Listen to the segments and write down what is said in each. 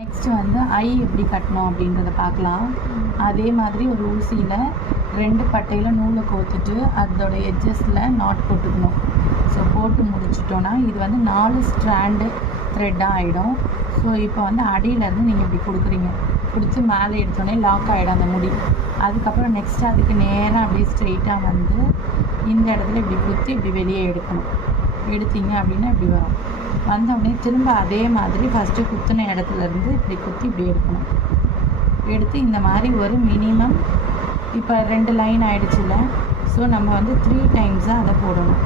Next வந்து ஐ எப்படி கட்டணும் அப்படின்றத பார்க்கலாம். அதே மாதிரி ஒரு ஊசியில் 2 பட்டையில் நூலை கோத்துட்டு அதோட எட்ஜஸில் நாட் போட்டுக்கணும். ஸோ போட்டு முடிச்சிட்டோன்னா இது வந்து 4 ஸ்ட்ராண்டு த்ரெட்டாக ஆகிடும். ஸோ இப்போ வந்து அடியிலேருந்து நீங்கள் இப்படி கொடுத்து மேலே எடுத்தோடனே லாக் ஆகிடும் அந்த முடி. அதுக்கப்புறம் நெக்ஸ்ட்டு அதுக்கு நேராக அப்படியே ஸ்ட்ரெயிட்டாக வந்து இந்த இடத்துல இப்படி குத்தி இப்படி வெளியே எடுக்கணும். எடுத்தீங்க அப்படின்னா இப்படி வரும். வந்தவுடனே திரும்ப அதே மாதிரி ஃபஸ்ட்டு குத்தின இடத்துலேருந்து இப்படி குத்தி இப்படி எடுக்கணும். எடுத்து இந்த மாதிரி ஒரு மினிமம் இப்போ 2 லைன் ஆகிடுச்சுல்ல. ஸோ நம்ம வந்து 3 டைம்ஸாக அதை போடணும்.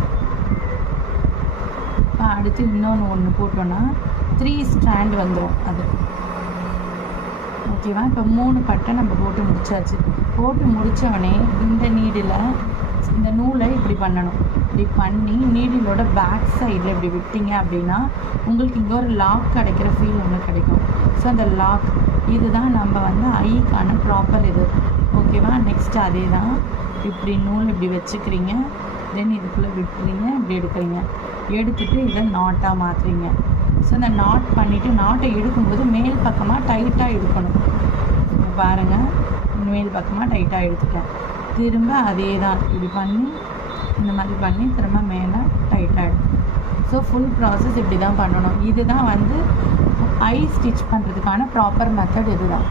இப்போ அடுத்து இன்னொன்று போட்டோன்னா 3 ஸ்ட்ராண்ட் வந்துடும் அது. ஓகேவா? இப்போ 3 பட்டை நம்ம போட்டு முடிச்சாச்சு. போட்டு முடித்தோடனே இந்த நீடில் இந்த நூலை இப்படி பண்ணணும். இப்படி பண்ணி நீடிலோட பேக் சைடில் இப்படி விட்டீங்க அப்படின்னா உங்களுக்கு இங்கே ஒரு லாக் கிடைக்கிற ஃபீல் உங்களுக்கு கிடைக்கும். ஸோ அந்த லாக் இதுதான் நம்ம வந்து ஐக்கான ப்ராப்பர் இது. ஓகேவா? நெக்ஸ்ட் அதே தான் இப்படி நூல் இப்படி வச்சுக்கிறீங்க. தென் இதுக்குள்ளே விட்டுறீங்க, இப்படி எடுக்கிறீங்க. எடுத்துகிட்டு இதை நாட்டாக மாற்றுறீங்க. ஸோ இந்த நாட் பண்ணிவிட்டு நாட்டை எடுக்கும்போது மேல் பக்கமாக டைட்டாக எடுக்கணும். பாருங்கள், மேல் பக்கமாக டைட்டாக எடுத்துட்டேன். திரும்ப அதே தான் இப்படி பண்ணி இந்த மாதிரி பண்ணி திரும்ப மேலே டைட்டாக எடுக்கும். ஸோ ஃபுல் ப்ராசஸ் இப்படி தான் பண்ணணும். இதுதான் வந்து ஐ ஸ்டிச் பண்ணுறதுக்கான ப்ராப்பர் மெத்தட் இதுதான்.